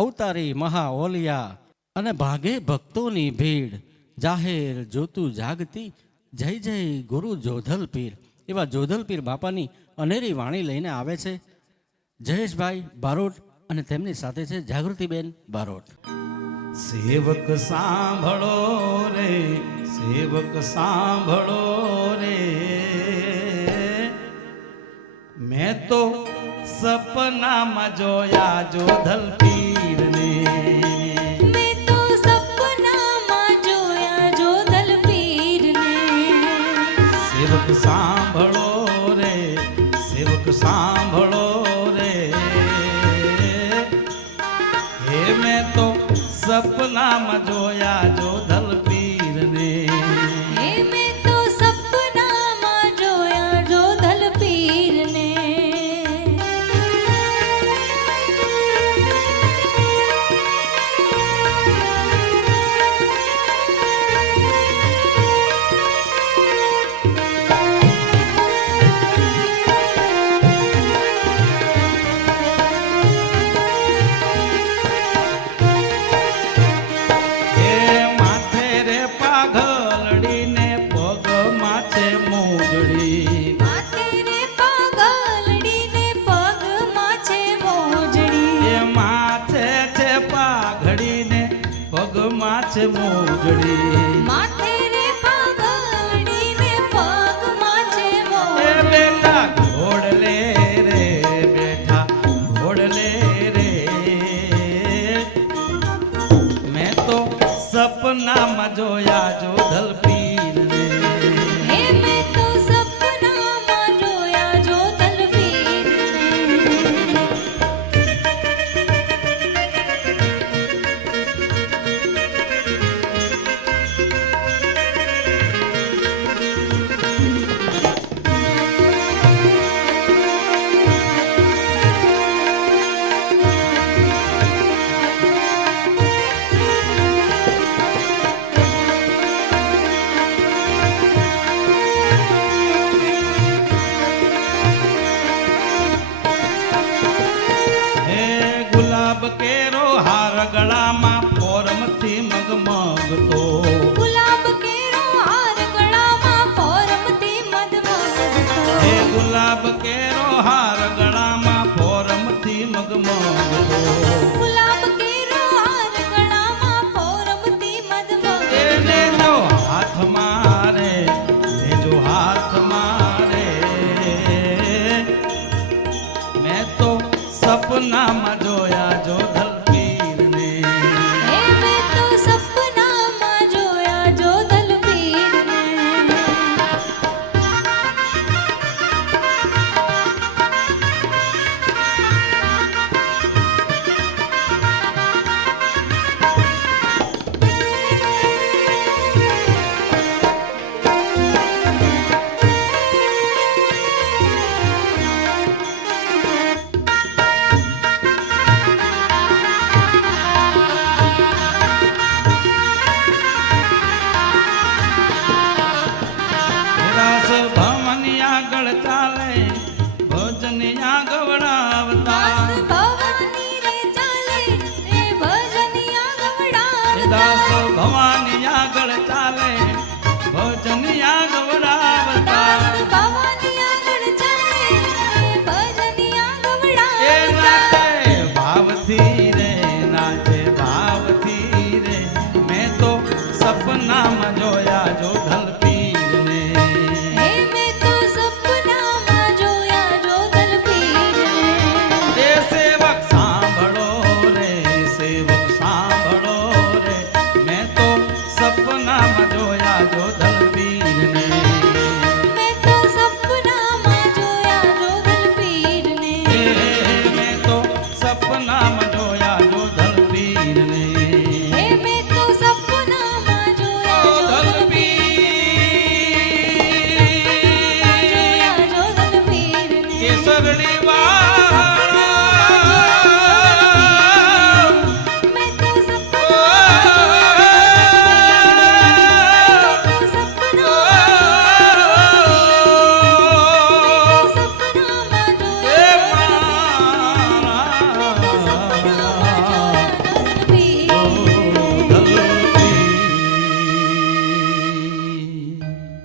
અવતારી મહા ઓલિયા અને ભાગે ભક્તોની ભીડ, જાહેર જોતું જાગતી, જય જય ગુરુ જોધલ પીર. એવા જોધલ પીર બાપાની અનેરી વાણી લઈને આવે છે જયેશભાઈ બારોટ અને તેમની સાથે છે જાગૃતિબેન બારોટ. સેવક સાંભળો રે, સેવક સાંભળો રે, મેં તો સપનામાં જોયા જોધલ પીરને. મેં તો સપનામાં જોયા જોધલ પીરને. સેવક સાંભળો રે, સેવક સાંભળો રે, હે મેં તો સપનામાં જોયા જોધલ પીરને. હે મેં તો સપનામાં જોયા જોધલ પીરને. મોજડી માથે રે પાઘડીને પગમાં છે મોજડી. એ બેટા ઘોડલે રે, બેઠા ઘોડલે રે, મેં તો સપનામાં જોયા જોધલ પીરને. હે મેં તો સપનામાં જોયા જોધલ પીરને. કેરો હાર ગળામાં ફોરમથી મગમગતો. ગુલાબ કેરો હાર ગળામાં ફોરમથી મધમગતો. હે ગુલાબ કેરો હાર ગળામાં ફોરમથી મગમગતો. ગુલાબ કેરો હાર ગળામાં ફોરમથી મધમગતો. એને જો હાથ મારે, એ જો હાથ મારે, મેં તો સપનામાં જોયા જોધલ પીરને. હે મેં તો સપનામાં જોયા જોધલ પીરને. ભવનિયા ગળ ચાલે, ભોજનિયા ગવડાવતા.